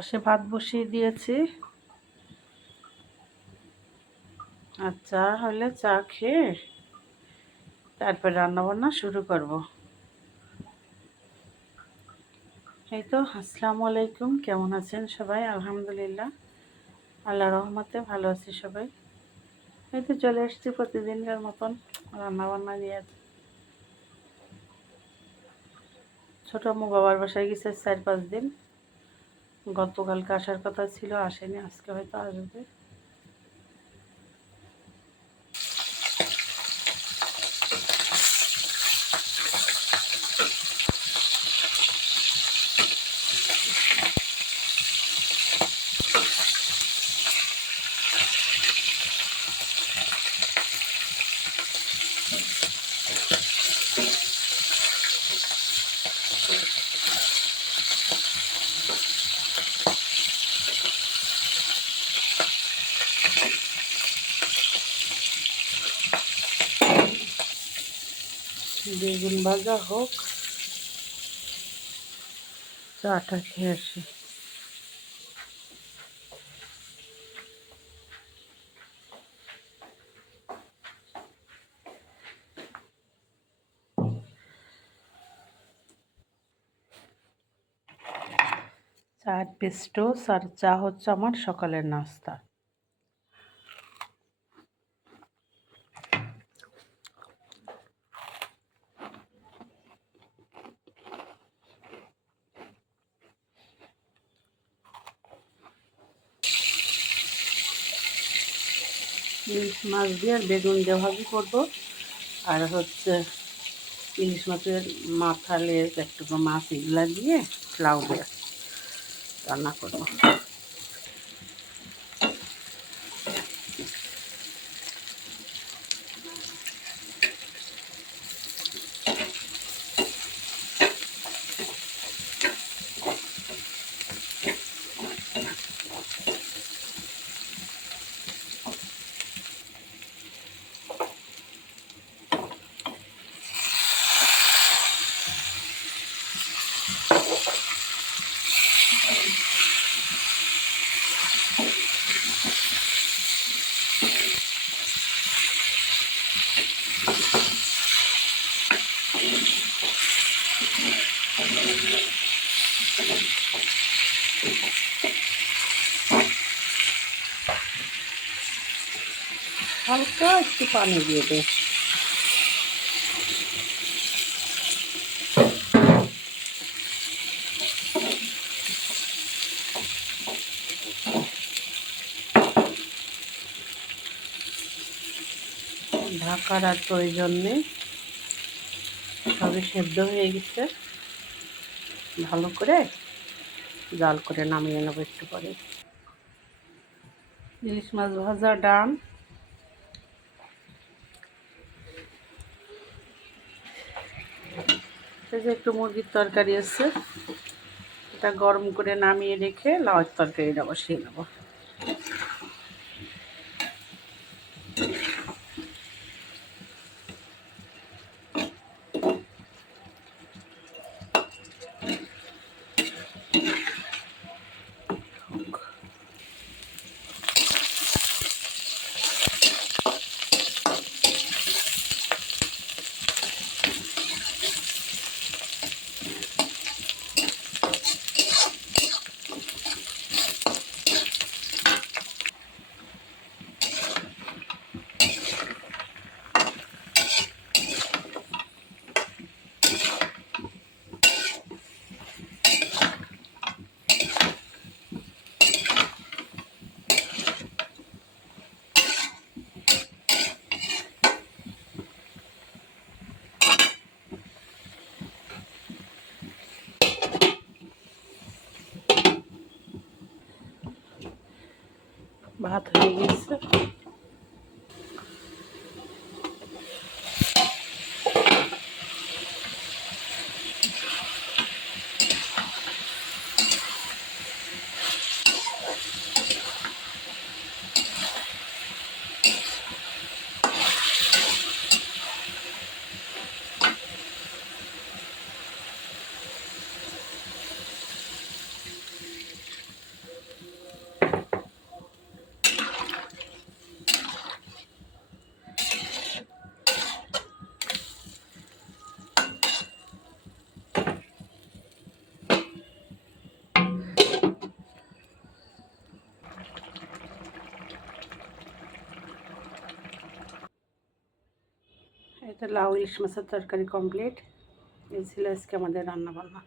পাশে ভাত বসিয়ে দিয়েছি। আর চা হলে চা খেয়ে তারপর রান্নাবান্না শুরু করব। এই তো, আসসালামু আলাইকুম। কেমন আছেন সবাই? আলহামদুলিল্লাহ। আল্লাহ রহমতে ভালো আছি সবাই। এই তো চলে এসেছি প্রতিদিনকার মতন রান্নাবান্না নিয়ে। ছোটো মু বাবার বাসায় গেছে চার পাঁচ দিন। গতকালকে আসার কথা ছিল আসেনি আজকে হয়তো আসবে। বেগুন ভাজা হোক চাটা খেয়ে আসি। চার পেস্টোস আর চা হচ্ছে আমার সকালের নাস্তা। ইলিশ মাছ দিয়ে বেগুন দিয়ে ভাজি করব। আর হচ্ছে ইলিশ মাছের মাথা লেজ একটু মাছ এগুলা দিয়ে লাউ দিয়ে রান্না করব। হালকা একটু পানি দিয়ে দে। ঢাকার আর প্রয়োজন নেই। সবই সেদ্ধ হয়ে গেছে। ভালো করে জাল করে নামিয়ে নেব একটু পরে। ইলিশ মাছ ভাজা ডান। এই যে একটু মুরগির তরকারি আছে, এটা গরম করে নামিয়ে রেখে লাউয়ের তরকারিটা বসিয়ে নেব। ভাত হয়ে গেছে সাথে লাউ, ইলিশ মাছের তরকারি কমপ্লিট এই ছিল আজকে আমাদের রান্না বান্না।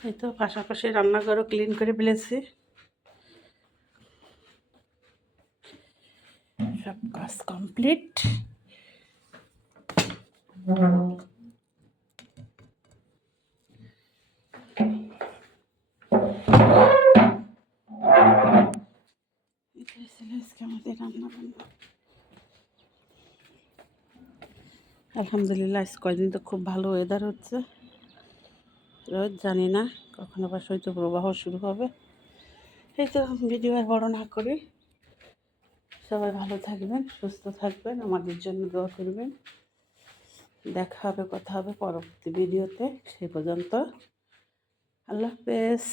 এই তো পাশাপাশি রান্নাঘরও ক্লিন করে ফেলেছি। সব কাজ কমপ্লিট আলহামদুলিল্লাহ আজ কয়দিন তো খুব ভালো ওয়েদার হচ্ছে। রোদ, জানি না, কখন আবার শৈত্য প্রবাহ শুরু হবে। এই তো ভিডিও আর বড় না করি। সবাই ভালো থাকবেন, সুস্থ থাকবেন, আমাদের জন্য দোয়া করবেন। দেখা হবে, কথা হবে পরবর্তী ভিডিওতে সেই পর্যন্ত। আল্লাহ হাফেজ।